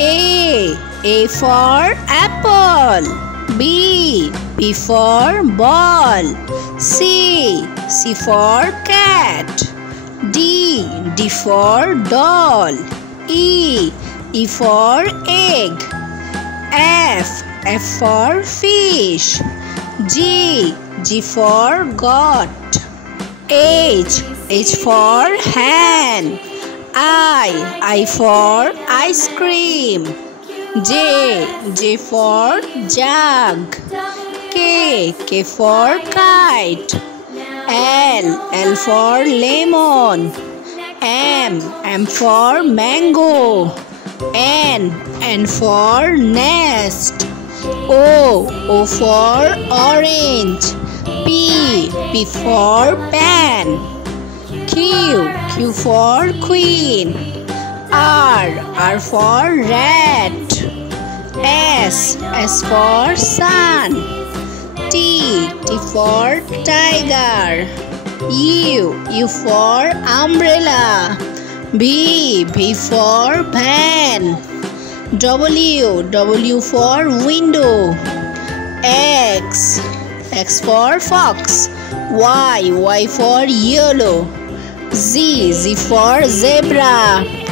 A for apple. B for ball. C for cat. D for doll. E for egg. F for fish. G for goat. H for hen. I for ice cream. J for jug. K for kite. L for lemon. M for mango. N for nest. O for orange. P for pan. Q for queen. R for rat. S for sun. T for tiger. U for umbrella. V for van. W for window. X for fox. Y for yellow. Z for zebra.